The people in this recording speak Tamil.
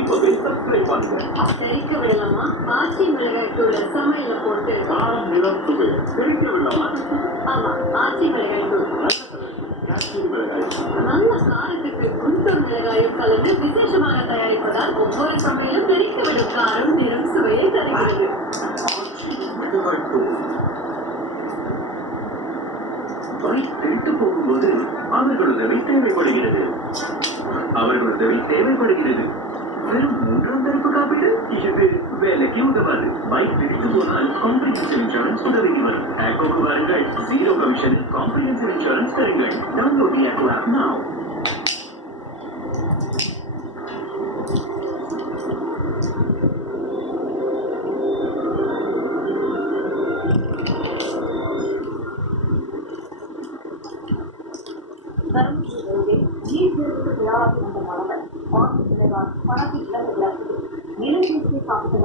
இப்பவே சப்ஸ்கிரைப் பண்ணுங்க. தெரிக்க விடலாமா? ஆச்சி மிளகாய் தூள் சமையல போட்டு காரம் நிறம் சுவை தெரிக்க விடலாமா? ஆமா, ஆச்சி மிளகாய் தூள் காஷ்மீரி மிளகாய் நல்ல காரத்துக்கு குண்டூர் மிளகாயும் கலந்து விசேஷமாக தயாரிப்பதால் ஒவ்வொரு சமையலும் தெரிக்க விடும் காரம் நிறம் சுவையை தருகிறது. ஆச்சி மிளகாய் தூள். பைக் கெட்டு போகும்போது அவர்களது தேவைப்படுகிறது. வெறும் 3ஆம் தரப்பு காப்பீடு இது வேலைக்கு உதவாது. பைக் பிடித்து போனால் காம்ப்ரிஹென்சிவ் இன்சூரன்ஸ் உதவிக்கு வரும். ஆக்கோக்கு வாருங்கள். 0 கமிஷனில் காம்ப்ரிஹென்சிவ் இன்சூரன்ஸ் தருங்கள். Download the Acko app now. Dharmapuri நீர் தேர்வுக்கு தயாராகி வந்த மாணவர் ஆண்டு விளைவால் பணத்தை இழந்த நிலையில் காப்பீட்டு